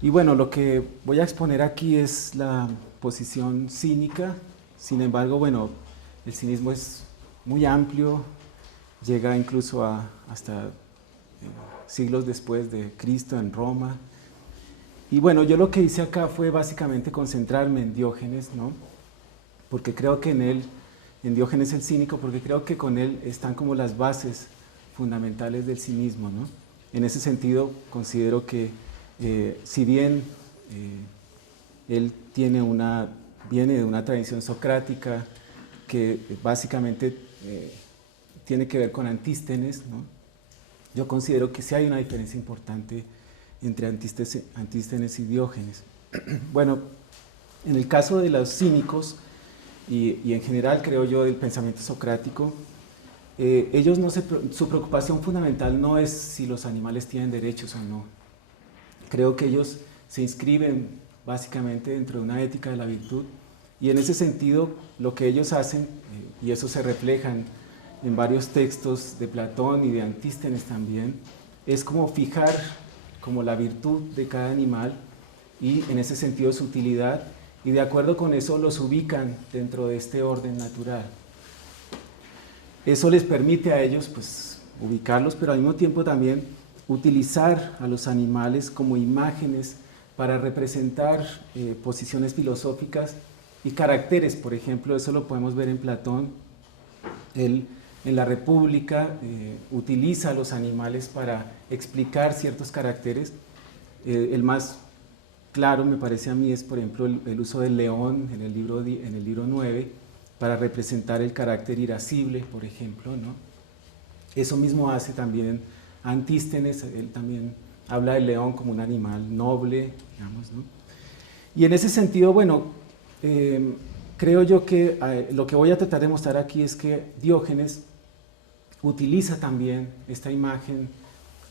Y bueno, lo que voy a exponer aquí es la posición cínica. Sin embargo, bueno, el cinismo es muy amplio, llega incluso hasta siglos después de Cristo en Roma. Y bueno, yo lo que hice acá fue básicamente concentrarme en Diógenes, ¿no? Porque creo que en Diógenes el Cínico, porque creo que con él están como las bases fundamentales del cinismo, ¿no? En ese sentido, considero que si bien él viene de una tradición socrática que básicamente tiene que ver con Antístenes, ¿no? Yo considero que sí hay una diferencia importante entre Antístenes y Diógenes. Bueno, en el caso de los cínicos, y en general creo yo del pensamiento socrático, ellos su preocupación fundamental no es si los animales tienen derechos o no. Creo que ellos se inscriben básicamente dentro de una ética de la virtud, y en ese sentido lo que ellos hacen, y eso se refleja en varios textos de Platón y de Antístenes también, es como fijar como la virtud de cada animal y en ese sentido su utilidad, y de acuerdo con eso los ubican dentro de este orden natural. Eso les permite a ellos pues ubicarlos, pero al mismo tiempo también utilizar a los animales como imágenes para representar posiciones filosóficas y caracteres. Por ejemplo, eso lo podemos ver en Platón. Él en la República utiliza a los animales para explicar ciertos caracteres. El más claro, me parece a mí, es por ejemplo el uso del león en el libro 9 para representar el carácter irascible, por ejemplo, ¿no? Eso mismo hace también Antístenes. Él también habla del león como un animal noble, digamos, ¿no? Y en ese sentido, bueno, creo yo que lo que voy a tratar de mostrar aquí es que Diógenes utiliza también esta imagen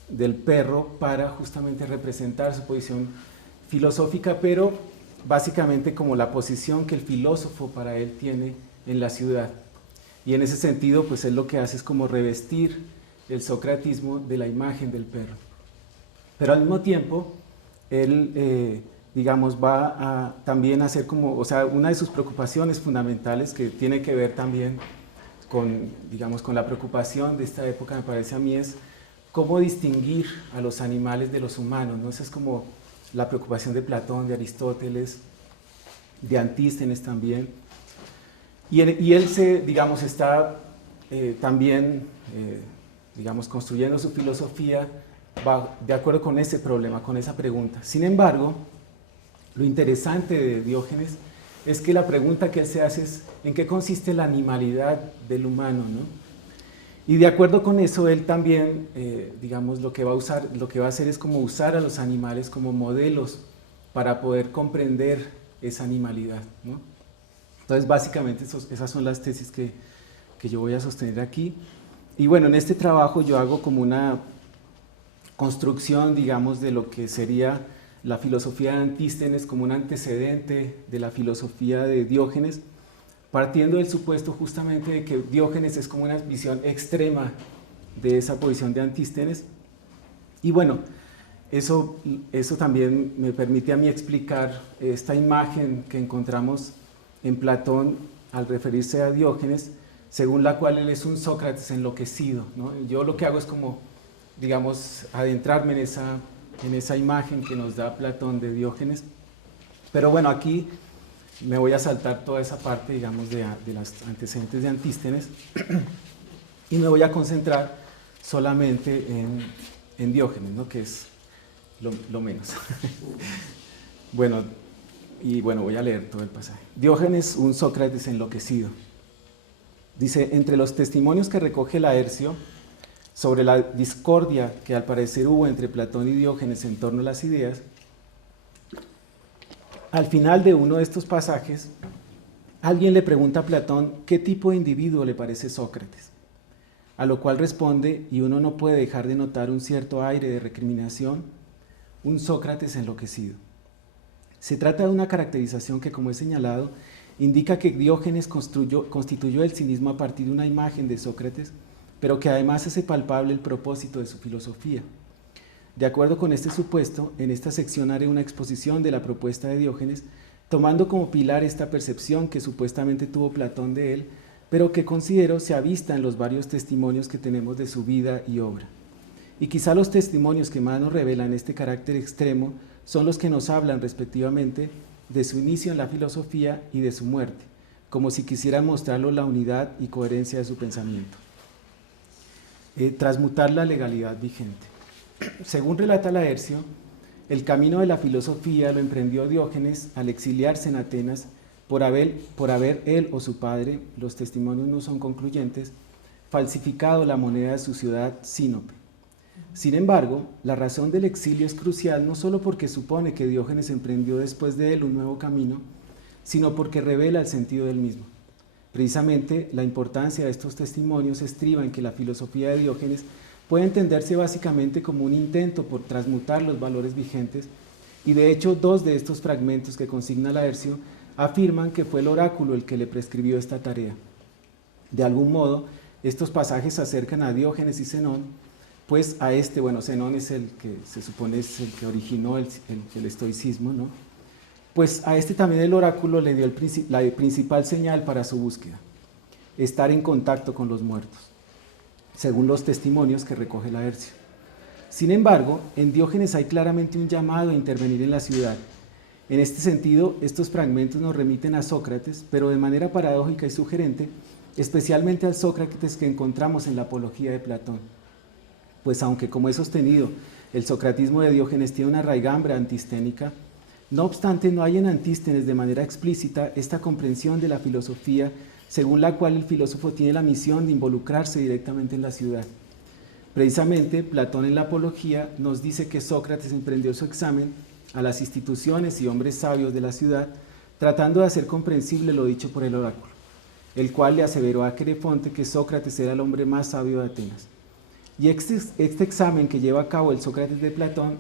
del perro para justamente representar su posición filosófica, pero básicamente como la posición que el filósofo para él tiene en la ciudad. Y en ese sentido, pues él lo que hace es como revestir el socratismo de la imagen del perro. Pero al mismo tiempo, él, digamos, va a también hacer como, o sea, una de sus preocupaciones fundamentales que tiene que ver también con, digamos, con la preocupación de esta época, me parece a mí, es cómo distinguir a los animales de los humanos, ¿no? Esa es como la preocupación de Platón, de Aristóteles, de Antístenes también. Y él digamos, está también, digamos, construyendo su filosofía de acuerdo con ese problema, con esa pregunta. Sin embargo, lo interesante de Diógenes es que la pregunta que él se hace es ¿en qué consiste la animalidad del humano, ¿no? Y de acuerdo con eso, él también, digamos, lo que va a hacer es como usar a los animales como modelos para poder comprender esa animalidad, ¿no? Entonces, básicamente, esas son las tesis que yo voy a sostener aquí. Y bueno, en este trabajo yo hago como una construcción, digamos, de lo que sería la filosofía de Antístenes como un antecedente de la filosofía de Diógenes, partiendo del supuesto justamente de que Diógenes es como una visión extrema de esa posición de Antístenes. Y bueno, eso también me permite a mí explicar esta imagen que encontramos en Platón al referirse a Diógenes, según la cual él es un Sócrates enloquecido, ¿no? Yo lo que hago es como, digamos, adentrarme en esa imagen que nos da Platón de Diógenes. Pero bueno, aquí me voy a saltar toda esa parte, digamos, de los antecedentes de Antístenes y me voy a concentrar solamente en Diógenes, ¿no? Que es lo menos. Bueno, voy a leer todo el pasaje. Diógenes, un Sócrates enloquecido. Dice, entre los testimonios que recoge Laercio sobre la discordia que al parecer hubo entre Platón y Diógenes en torno a las ideas, al final de uno de estos pasajes, alguien le pregunta a Platón qué tipo de individuo le parece Sócrates, a lo cual responde, y uno no puede dejar de notar un cierto aire de recriminación, un Sócrates enloquecido. Se trata de una caracterización que, como he señalado, indica que Diógenes constituyó el cinismo a partir de una imagen de Sócrates, pero que además hace palpable el propósito de su filosofía. De acuerdo con este supuesto, en esta sección haré una exposición de la propuesta de Diógenes, tomando como pilar esta percepción que supuestamente tuvo Platón de él, pero que considero se avista en los varios testimonios que tenemos de su vida y obra. Y quizá los testimonios que más nos revelan este carácter extremo son los que nos hablan respectivamente de su inicio en la filosofía y de su muerte, como si quisieran mostrarnos la unidad y coherencia de su pensamiento. Transmutar la legalidad vigente. Según relata Laercio, el camino de la filosofía lo emprendió Diógenes al exiliarse en Atenas por haber él o su padre, los testimonios no son concluyentes, falsificado la moneda de su ciudad Sinope. Sin embargo, la razón del exilio es crucial no solo porque supone que Diógenes emprendió después de él un nuevo camino, sino porque revela el sentido del mismo. Precisamente, la importancia de estos testimonios estriba en que la filosofía de Diógenes puede entenderse básicamente como un intento por transmutar los valores vigentes, y de hecho dos de estos fragmentos que consigna Laercio afirman que fue el oráculo el que le prescribió esta tarea. De algún modo, estos pasajes acercan a Diógenes y Zenón, pues a Zenón es el que se supone es el que originó el estoicismo, ¿no? Pues a este también el oráculo le dio la principal señal para su búsqueda, estar en contacto con los muertos, según los testimonios que recoge Laercio. Sin embargo, en Diógenes hay claramente un llamado a intervenir en la ciudad. En este sentido, estos fragmentos nos remiten a Sócrates, pero de manera paradójica y sugerente, especialmente al Sócrates que encontramos en la Apología de Platón. Pues aunque, como he sostenido, el socratismo de Diógenes tiene una raigambre antisténica, no obstante no hay en Antístenes de manera explícita esta comprensión de la filosofía según la cual el filósofo tiene la misión de involucrarse directamente en la ciudad. Precisamente, Platón en la Apología nos dice que Sócrates emprendió su examen a las instituciones y hombres sabios de la ciudad, tratando de hacer comprensible lo dicho por el oráculo, el cual le aseveró a Querefonte que Sócrates era el hombre más sabio de Atenas. Y este examen que lleva a cabo el Sócrates de Platón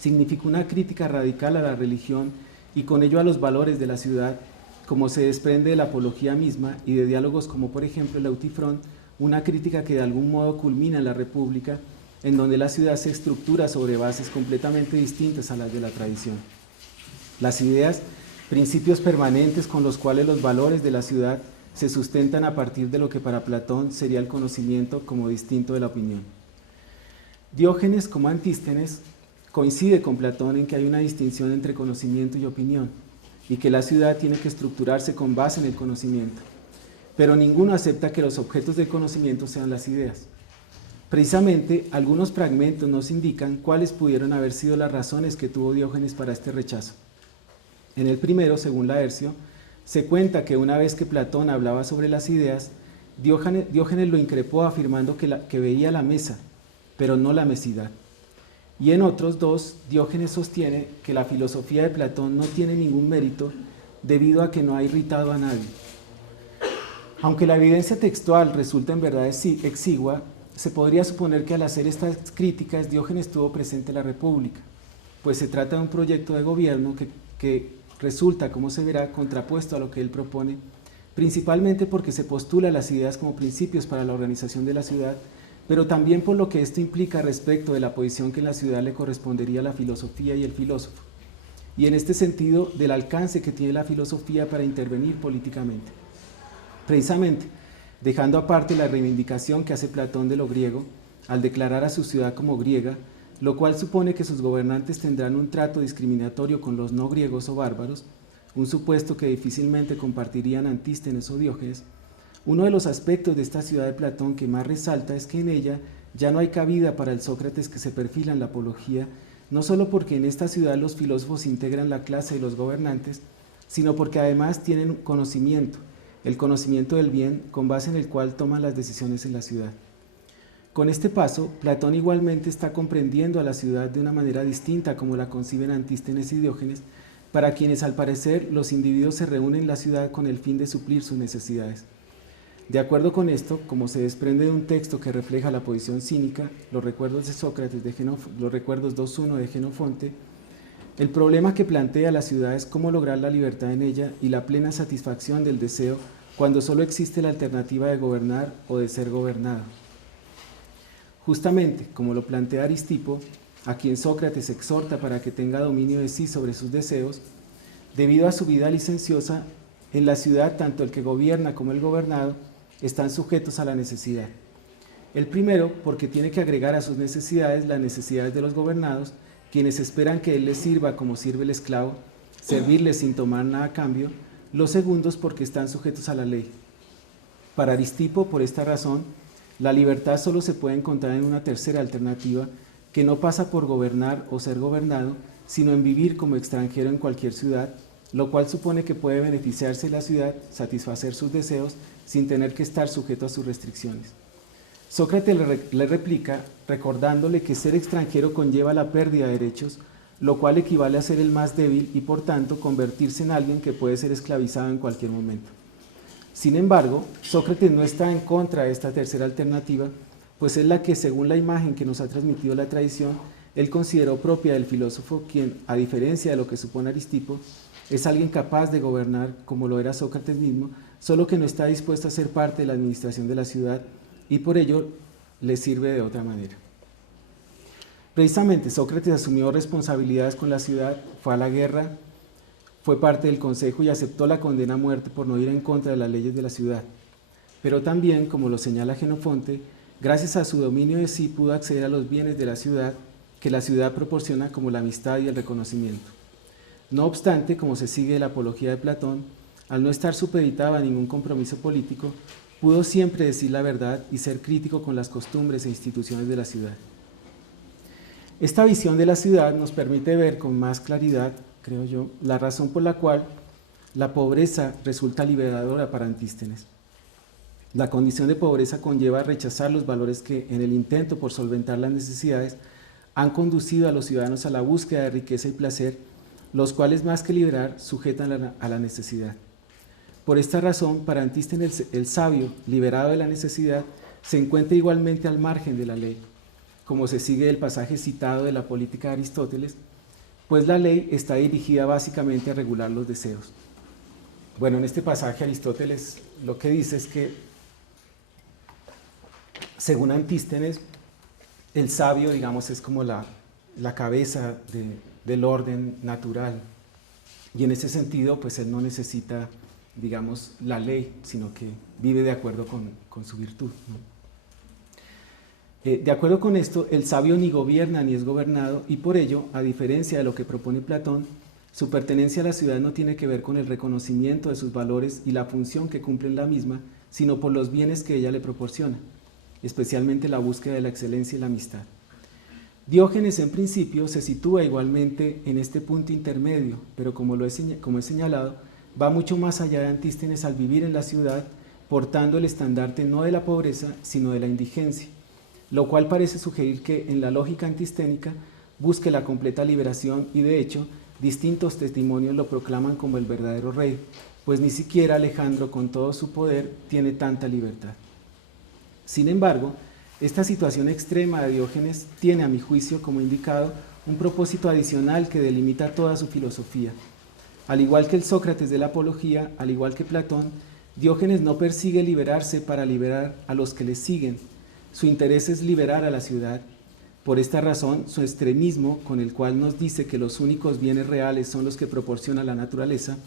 significó una crítica radical a la religión y con ello a los valores de la ciudad, como se desprende de la apología misma y de diálogos como por ejemplo el Eutifrón, una crítica que de algún modo culmina en la República, en donde la ciudad se estructura sobre bases completamente distintas a las de la tradición. Las ideas, principios permanentes con los cuales los valores de la ciudad se sustentan a partir de lo que para Platón sería el conocimiento como distinto de la opinión. Diógenes, como Antístenes, coincide con Platón en que hay una distinción entre conocimiento y opinión, y que la ciudad tiene que estructurarse con base en el conocimiento, pero ninguno acepta que los objetos del conocimiento sean las ideas. Precisamente, algunos fragmentos nos indican cuáles pudieron haber sido las razones que tuvo Diógenes para este rechazo. En el primero, según Laercio, se cuenta que una vez que Platón hablaba sobre las ideas, Diógenes lo increpó afirmando que veía la mesa, pero no la mesidad. Y en otros dos, Diógenes sostiene que la filosofía de Platón no tiene ningún mérito debido a que no ha irritado a nadie. Aunque la evidencia textual resulta en verdad exigua, se podría suponer que al hacer estas críticas Diógenes tuvo presente la República, pues se trata de un proyecto de gobierno que resulta, como se verá, contrapuesto a lo que él propone, principalmente porque se postula las ideas como principios para la organización de la ciudad, pero también por lo que esto implica respecto de la posición que en la ciudad le correspondería a la filosofía y el filósofo, y en este sentido del alcance que tiene la filosofía para intervenir políticamente. Precisamente, dejando aparte la reivindicación que hace Platón de lo griego, al declarar a su ciudad como griega, lo cual supone que sus gobernantes tendrán un trato discriminatorio con los no griegos o bárbaros, un supuesto que difícilmente compartirían Antístenes o Diógenes. Uno de los aspectos de esta ciudad de Platón que más resalta es que en ella ya no hay cabida para el Sócrates que se perfila en la Apología, no solo porque en esta ciudad los filósofos integran la clase de los gobernantes, sino porque además tienen conocimiento, el conocimiento del bien con base en el cual toman las decisiones en la ciudad. Con este paso, Platón igualmente está comprendiendo a la ciudad de una manera distinta como la conciben Antístenes y Diógenes, para quienes al parecer los individuos se reúnen en la ciudad con el fin de suplir sus necesidades. De acuerdo con esto, como se desprende de un texto que refleja la posición cínica, los recuerdos de Sócrates, los recuerdos 2.1 de Genofonte, el problema que plantea la ciudad es cómo lograr la libertad en ella y la plena satisfacción del deseo cuando solo existe la alternativa de gobernar o de ser gobernado. Justamente, como lo plantea Aristipo, a quien Sócrates exhorta para que tenga dominio de sí sobre sus deseos, debido a su vida licenciosa, en la ciudad tanto el que gobierna como el gobernado están sujetos a la necesidad. El primero, porque tiene que agregar a sus necesidades las necesidades de los gobernados, quienes esperan que él les sirva como sirve el esclavo, servirles sin tomar nada a cambio. Los segundos, porque están sujetos a la ley. Para Aristipo, por esta razón, la libertad solo se puede encontrar en una tercera alternativa, que no pasa por gobernar o ser gobernado, sino en vivir como extranjero en cualquier ciudad, lo cual supone que puede beneficiarse de la ciudad, satisfacer sus deseos, sin tener que estar sujeto a sus restricciones. Sócrates le replica, recordándole que ser extranjero conlleva la pérdida de derechos, lo cual equivale a ser el más débil y por tanto convertirse en alguien que puede ser esclavizado en cualquier momento. Sin embargo, Sócrates no está en contra de esta tercera alternativa, pues es la que, según la imagen que nos ha transmitido la tradición, él consideró propia del filósofo, quien, a diferencia de lo que supone Aristipo, es alguien capaz de gobernar como lo era Sócrates mismo, solo que no está dispuesto a ser parte de la administración de la ciudad y por ello le sirve de otra manera. Precisamente Sócrates asumió responsabilidades con la ciudad, fue a la guerra, fue parte del consejo y aceptó la condena a muerte por no ir en contra de las leyes de la ciudad. Pero también, como lo señala Jenofonte, gracias a su dominio de sí pudo acceder a los bienes de la ciudad que la ciudad proporciona, como la amistad y el reconocimiento. No obstante, como se sigue de la apología de Platón, al no estar supeditado a ningún compromiso político, pudo siempre decir la verdad y ser crítico con las costumbres e instituciones de la ciudad. Esta visión de la ciudad nos permite ver con más claridad, creo yo, la razón por la cual la pobreza resulta liberadora para Antístenes. La condición de pobreza conlleva rechazar los valores que, en el intento por solventar las necesidades, han conducido a los ciudadanos a la búsqueda de riqueza y placer, los cuales más que liberar sujetan a la necesidad. Por esta razón, para Antístenes el sabio, liberado de la necesidad, se encuentra igualmente al margen de la ley, como se sigue del pasaje citado de la Política de Aristóteles, pues la ley está dirigida básicamente a regular los deseos. Bueno, en este pasaje Aristóteles lo que dice es que, según Antístenes, el sabio, digamos, es como la cabeza del orden natural, y en ese sentido, pues él no necesita, digamos, la ley, sino que vive de acuerdo con su virtud, ¿no? De acuerdo con esto, el sabio ni gobierna ni es gobernado, y por ello, a diferencia de lo que propone Platón, su pertenencia a la ciudad no tiene que ver con el reconocimiento de sus valores y la función que cumple en la misma, sino por los bienes que ella le proporciona, especialmente la búsqueda de la excelencia y la amistad. Diógenes, en principio, se sitúa igualmente en este punto intermedio, pero como he señalado, va mucho más allá de Antístenes al vivir en la ciudad, portando el estandarte no de la pobreza, sino de la indigencia, lo cual parece sugerir que en la lógica antisténica busque la completa liberación y de hecho distintos testimonios lo proclaman como el verdadero rey, pues ni siquiera Alejandro con todo su poder tiene tanta libertad. Sin embargo, esta situación extrema de Diógenes tiene, a mi juicio, como indicado, un propósito adicional que delimita toda su filosofía. Al igual que el Sócrates de la Apología, al igual que Platón, Diógenes no persigue liberarse para liberar a los que le siguen. Su interés es liberar a la ciudad. Por esta razón, su extremismo, con el cual nos dice que los únicos bienes reales son los que proporciona la naturaleza,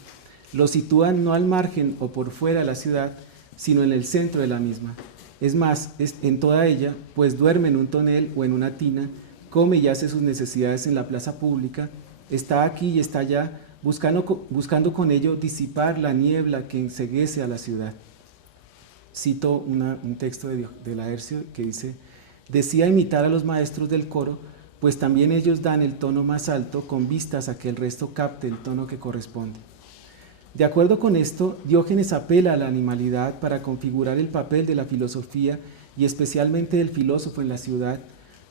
lo sitúa no al margen o por fuera de la ciudad, sino en el centro de la misma. Es más, en toda ella, pues duerme en un tonel o en una tina, come y hace sus necesidades en la plaza pública, está aquí y está allá, buscando con ello disipar la niebla que enceguece a la ciudad. Cito un texto de Laercio que dice: decía imitar a los maestros del coro, pues también ellos dan el tono más alto con vistas a que el resto capte el tono que corresponde. De acuerdo con esto, Diógenes apela a la animalidad para configurar el papel de la filosofía y especialmente del filósofo en la ciudad,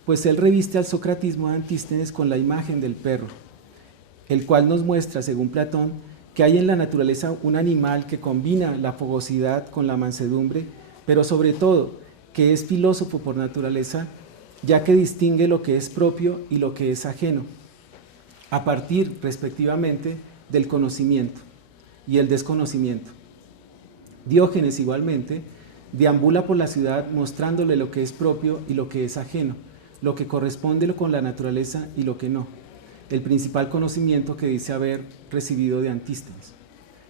pues él reviste al socratismo de Antístenes con la imagen del perro, el cual nos muestra, según Platón, que hay en la naturaleza un animal que combina la fogosidad con la mansedumbre, pero sobre todo que es filósofo por naturaleza, ya que distingue lo que es propio y lo que es ajeno, a partir, respectivamente, del conocimiento y el desconocimiento. Diógenes, igualmente, deambula por la ciudad mostrándole lo que es propio y lo que es ajeno, lo que corresponde con la naturaleza y lo que no, el principal conocimiento que dice haber recibido de Antístenes.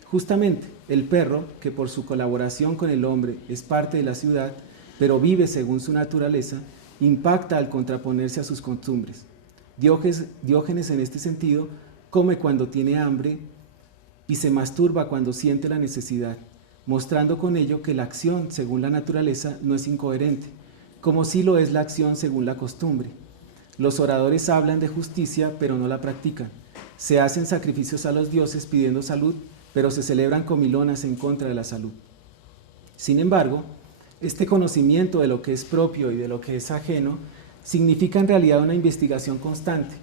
Justamente, el perro, que por su colaboración con el hombre es parte de la ciudad, pero vive según su naturaleza, impacta al contraponerse a sus costumbres. Diógenes en este sentido come cuando tiene hambre y se masturba cuando siente la necesidad, mostrando con ello que la acción según la naturaleza no es incoherente, como sí lo es la acción según la costumbre. Los oradores hablan de justicia, pero no la practican. Se hacen sacrificios a los dioses pidiendo salud, pero se celebran comilonas en contra de la salud. Sin embargo, este conocimiento de lo que es propio y de lo que es ajeno significa en realidad una investigación constante,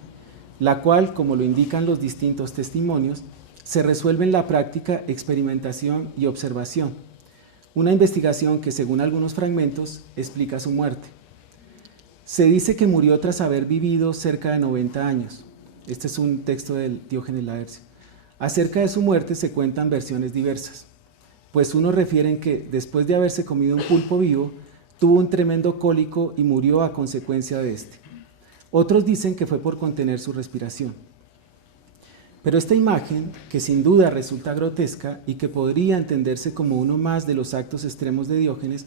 la cual, como lo indican los distintos testimonios, se resuelve en la práctica, experimentación y observación. Una investigación que, según algunos fragmentos, explica su muerte. Se dice que murió tras haber vivido cerca de 90 años. Este es un texto de Diógenes Laercio. Acerca de su muerte se cuentan versiones diversas, pues unos refieren que después de haberse comido un pulpo vivo, tuvo un tremendo cólico y murió a consecuencia de este. Otros dicen que fue por contener su respiración. Pero esta imagen, que sin duda resulta grotesca y que podría entenderse como uno más de los actos extremos de Diógenes,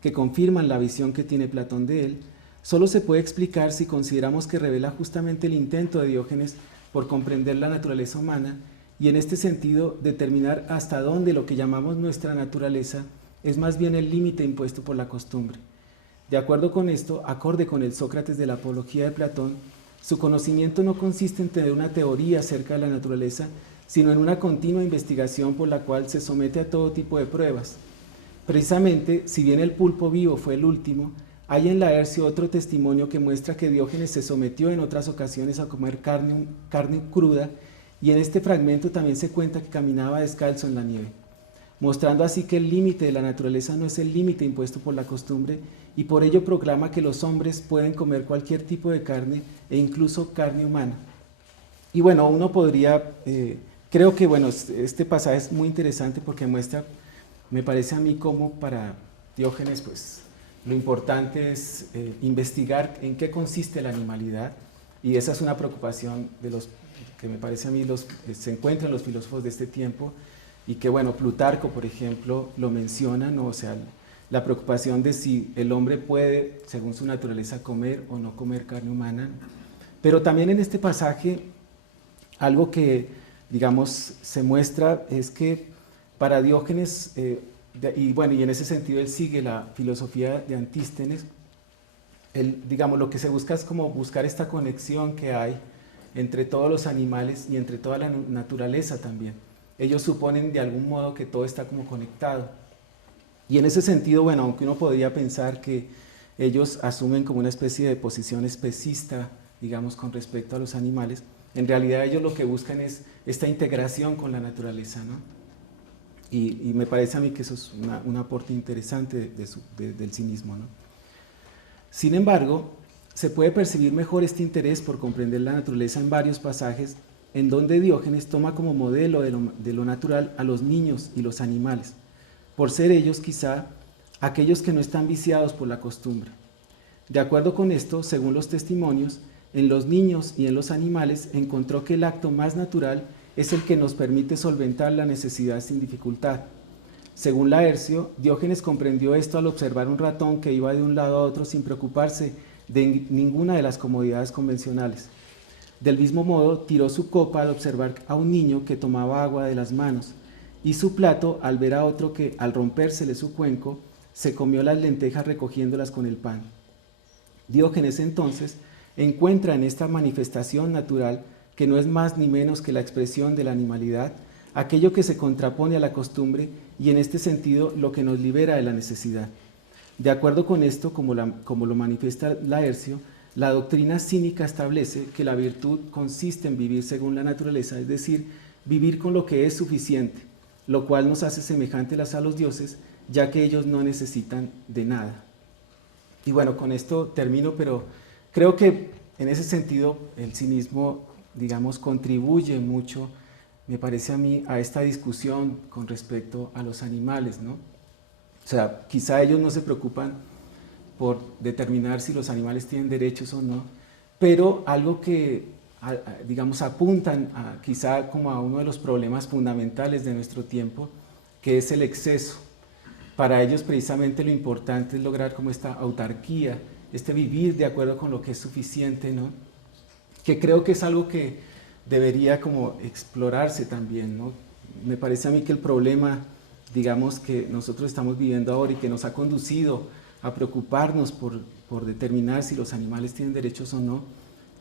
que confirman la visión que tiene Platón de él, solo se puede explicar si consideramos que revela justamente el intento de Diógenes por comprender la naturaleza humana y en este sentido determinar hasta dónde lo que llamamos nuestra naturaleza es más bien el límite impuesto por la costumbre. De acuerdo con esto, acorde con el Sócrates de la Apología de Platón, su conocimiento no consiste en tener una teoría acerca de la naturaleza, sino en una continua investigación por la cual se somete a todo tipo de pruebas. Precisamente, si bien el pulpo vivo fue el último, hay en Laercio otro testimonio que muestra que Diógenes se sometió en otras ocasiones a comer carne cruda, y en este fragmento también se cuenta que caminaba descalzo en la nieve, mostrando así que el límite de la naturaleza no es el límite impuesto por la costumbre, y por ello proclama que los hombres pueden comer cualquier tipo de carne e incluso carne humana. Y bueno, uno podría, creo que bueno, este pasaje es muy interesante porque muestra, me parece a mí, como para Diógenes, pues lo importante es investigar en qué consiste la animalidad, y esa es una preocupación de los que me parece a mí se encuentran los filósofos de este tiempo, y que bueno, Plutarco, por ejemplo, lo menciona, ¿no? O sea, la preocupación de si el hombre puede, según su naturaleza, comer o no comer carne humana. Pero también en este pasaje, algo que, digamos, se muestra es que para Diógenes, y bueno, y en ese sentido él sigue la filosofía de Antístenes, digamos, lo que se busca es como buscar esta conexión que hay entre todos los animales y entre toda la naturaleza también. Ellos suponen de algún modo que todo está como conectado. Y en ese sentido, bueno, aunque uno podría pensar que ellos asumen como una especie de posición especista, digamos, con respecto a los animales, en realidad ellos lo que buscan es esta integración con la naturaleza, ¿no? Y me parece a mí que eso es un aporte interesante del cinismo, ¿no? Sin embargo, se puede percibir mejor este interés por comprender la naturaleza en varios pasajes en donde Diógenes toma como modelo de lo natural a los niños y los animales, por ser ellos quizá aquellos que no están viciados por la costumbre. De acuerdo con esto, según los testimonios, en los niños y en los animales encontró que el acto más natural es el que nos permite solventar la necesidad sin dificultad. Según Laercio, Diógenes comprendió esto al observar un ratón que iba de un lado a otro sin preocuparse de ninguna de las comodidades convencionales. Del mismo modo, tiró su copa al observar a un niño que tomaba agua de las manos, y su plato al ver a otro que, al rompérsele su cuenco, se comió las lentejas recogiéndolas con el pan. Diógenes entonces encuentra en esta manifestación natural, que no es más ni menos que la expresión de la animalidad, aquello que se contrapone a la costumbre y en este sentido lo que nos libera de la necesidad. De acuerdo con esto, como lo manifiesta Laercio, la doctrina cínica establece que la virtud consiste en vivir según la naturaleza, es decir, vivir con lo que es suficiente, lo cual nos hace semejantes a los dioses, ya que ellos no necesitan de nada. Y bueno, con esto termino, pero creo que en ese sentido el cinismo, digamos, contribuye mucho, me parece a mí, a esta discusión con respecto a los animales, ¿no? O sea, quizá ellos no se preocupan por determinar si los animales tienen derechos o no, pero algo que, digamos, apuntan quizá como a uno de los problemas fundamentales de nuestro tiempo, que es el exceso. Para ellos precisamente lo importante es lograr como esta autarquía, este vivir de acuerdo con lo que es suficiente, ¿no? Que creo que es algo que debería como explorarse también, ¿no? Me parece a mí que el problema, digamos, que nosotros estamos viviendo ahora y que nos ha conducido a preocuparnos por determinar si los animales tienen derechos o no,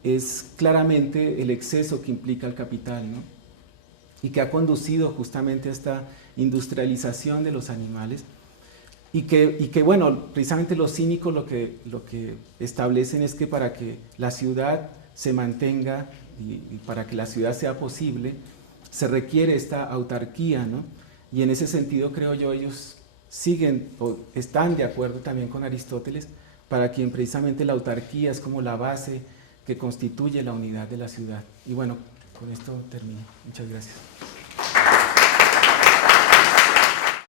es claramente el exceso que implica el capital, ¿no? Y que ha conducido justamente a esta industrialización de los animales y que bueno, precisamente los cínicos lo que establecen es que para que la ciudad se mantenga y para que la ciudad sea posible, se requiere esta autarquía, ¿no? Y en ese sentido creo yo ellos siguen o están de acuerdo también con Aristóteles, para quien precisamente la autarquía es como la base que constituye la unidad de la ciudad. Y bueno, con esto termino. Muchas gracias.